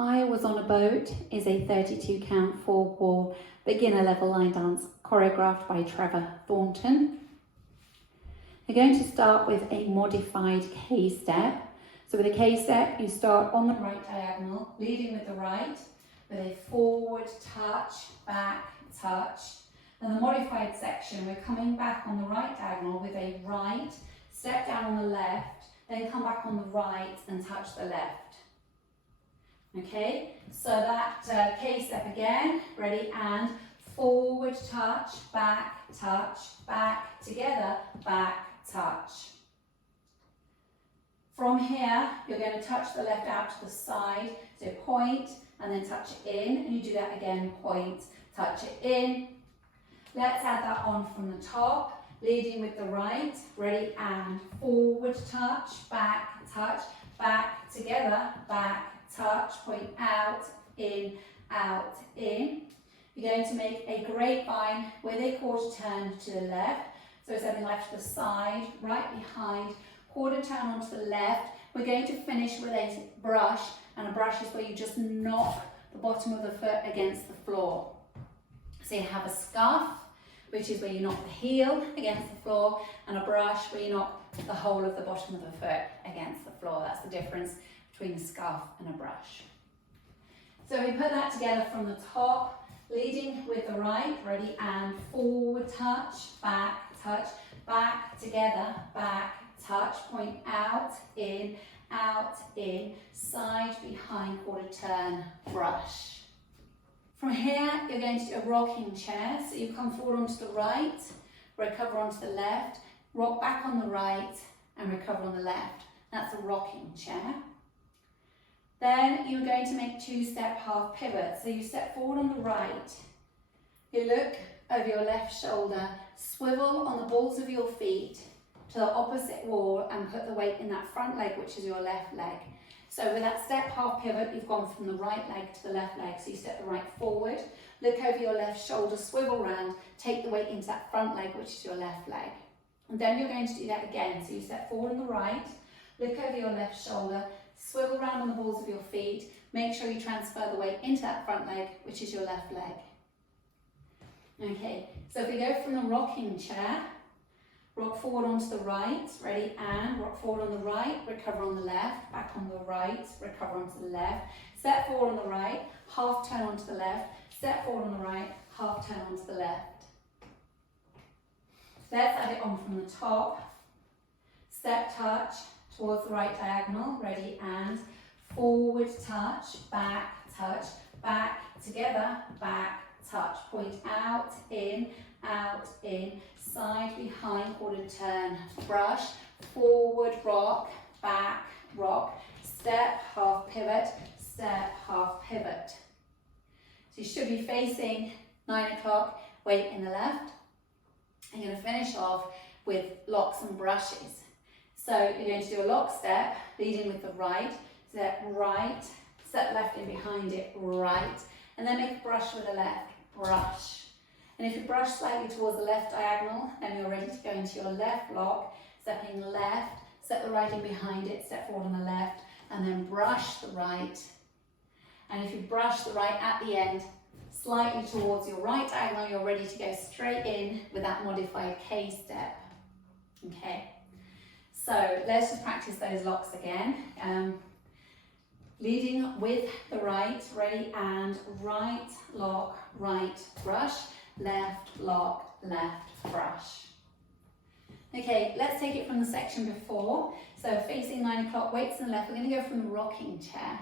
I Was on a Boat is a 32 count 4-wall beginner level line dance choreographed by Trevor Thornton. We're going to start with a modified K step. So with a K step, you start on the right diagonal, leading with the right, with a forward touch, back touch. And the modified section, we're coming back on the right diagonal with a right, step down on the left, then come back on the right and touch the left. Okay, so that K step again, ready, and forward touch, back, together, back, touch. From here, you're going to touch the left out to the side, so point, and then touch it in, and you do that again, point, touch it in. Let's add that on from the top, leading with the right, ready, and forward touch, back, together, back, touch, point out, in, in. You're going to make a grapevine with a quarter turn to the left. So it's something left to the side, right behind, quarter turn onto the left. We're going to finish with a brush, and a brush is where you just knock the bottom of the foot against the floor. So you have a scuff, which is where you knock the heel against the floor, and a brush where you knock the whole of the bottom of the foot against the floor. That's the difference between a scuff and a brush. So we put that together from the top, leading with the right, ready, and forward touch, back, together, back, touch, point out, in, side, behind, quarter turn, brush. From here, you're going to do a rocking chair. So you come forward onto the right, recover onto the left, rock back on the right, and recover on the left. That's a rocking chair. Then you're going to make two-step half pivots. So you step forward on the right, you look over your left shoulder, swivel on the balls of your feet to the opposite wall and put the weight in that front leg, which is your left leg. So with that step half pivot, you've gone from the right leg to the left leg. So you step the right forward, look over your left shoulder, swivel round, take the weight into that front leg, which is your left leg. And then you're going to do that again. So you step forward on the right, look over your left shoulder, swivel round on the balls of your feet, make sure you transfer the weight into that front leg, which is your left leg. Okay, so if we go from the rocking chair, rock forward onto the right, ready, and rock forward on the right, recover on the left, back on the right, recover onto the left, step forward on the right, half turn onto the left, step forward on the right, half turn onto the left. Let's add it on from the top, step touch towards the right diagonal, ready, and forward touch, back, together, back, touch, point out, in, side, behind, quarter turn, brush, forward, rock, back, rock, step, half pivot, step, half pivot. So you should be facing 9 o'clock, weight in the left. I'm going to finish off with locks and brushes. So you're going to do a lock step, leading with the right, step left in behind it, right, and then make a brush with the left, brush. And if you brush slightly towards the left diagonal, then you're ready to go into your left lock, stepping left, step the right in behind it, step forward on the left, and then brush the right. And if you brush the right at the end, slightly towards your right diagonal, you're ready to go straight in with that modified K step. Okay, so let's just practice those locks again. Leading with the right, ready, and right lock, right brush, left lock, left brush. Okay, let's take it from the section before. So facing 9 o'clock, weights on the left, we're going to go from the rocking chair.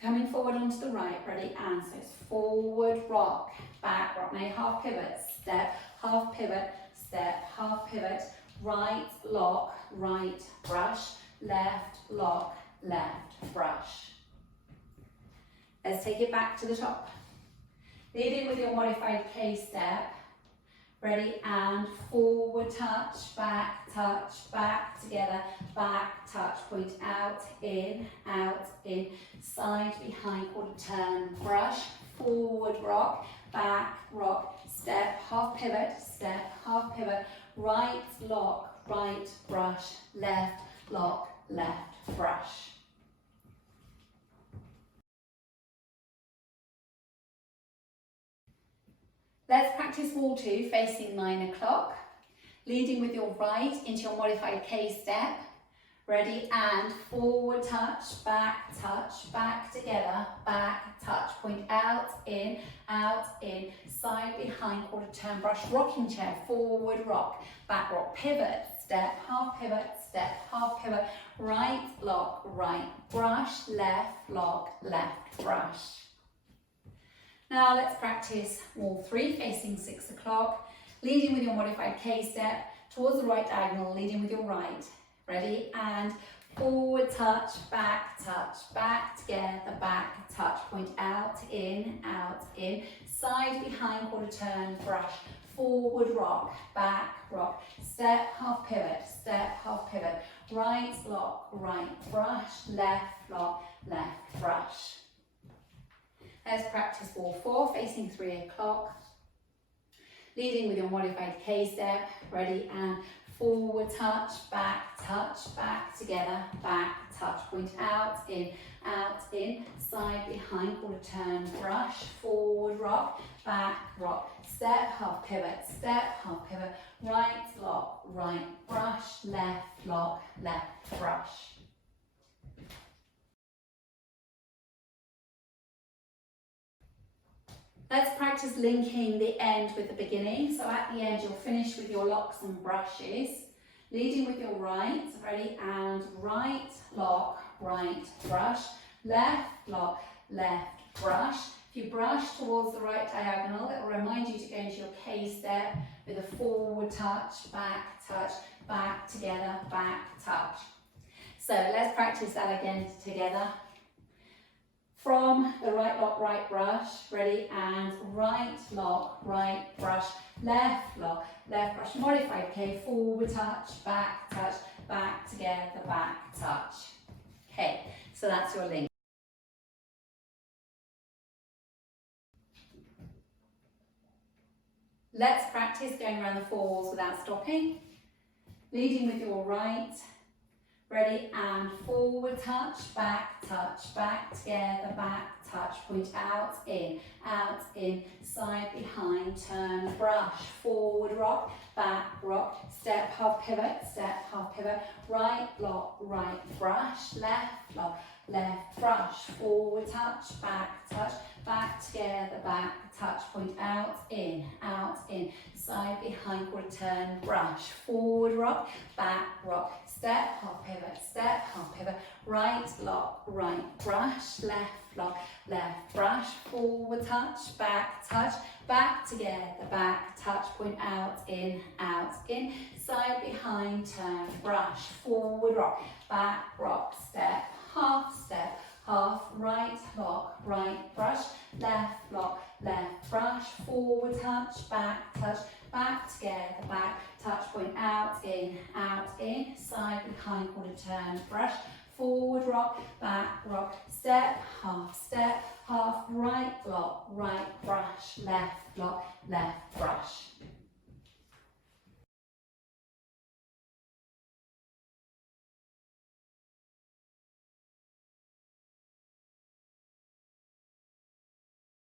Coming forward onto the right, ready, and so it's forward rock, back rock, now half pivot, step, half pivot, step, half pivot, right lock, right brush, left lock, left brush. Let's take it back to the top. Leading with your modified K step, ready, and forward touch, back, together, back, touch, point out, in, side, behind, quarter turn, brush, forward rock, back, rock, step, half pivot, right lock, right brush, left lock, left brush. Let's practice wall 2 facing 9 o'clock. Leading with your right into your modified K step. Ready, and forward touch, back together, back touch, point out, in, side behind, quarter turn, brush, rocking chair, forward rock, back rock, pivot, step, half pivot, right lock, right brush, left lock, left brush. Now let's practice wall 3 facing 6 o'clock, leading with your modified K step towards the right diagonal, leading with your right. Ready, and forward touch, back together, back touch, point out, in, side behind, quarter turn, brush, forward rock, back rock, step, half pivot, right lock, right brush, left lock, left brush. Let's practice wall 4 facing 3 o'clock, leading with your modified K step. Ready, and forward touch, back together, back touch, point out, in, side behind, quarter turn, brush, forward rock, back rock, step, half pivot, right lock, right brush, left lock, left brush. Let's practice linking the end with the beginning. So at the end, you'll finish with your locks and brushes. Leading with your right, ready, and right lock, right brush, left lock, left brush. If you brush towards the right diagonal, it will remind you to go into your K step with a forward touch, back together, back touch. So let's practice that again together. From the right lock, right brush, ready, and right lock, right brush, left lock, left brush, modified K, forward touch, back together, back touch. Okay, so that's your link. Let's practice going around the 4 walls without stopping. Leading with your right. Ready, and forward touch, back together, back touch, point out, in, side behind, turn, brush, forward rock, back rock, step, half pivot, right lock, right brush, left lock, left brush, forward touch, back together, back touch, point out, in, side behind, quarter turn, brush, forward rock, step, half pivot, right lock, right brush, left lock, left brush, forward touch, back together, back touch, point out, in, side behind, turn, brush, forward rock, back rock, step, half, right lock, right brush, left lock, left brush, forward touch, back together, back touch, point out, in, side behind, quarter turn, brush, forward rock, back rock, step, half, right lock, right brush, left lock, left brush.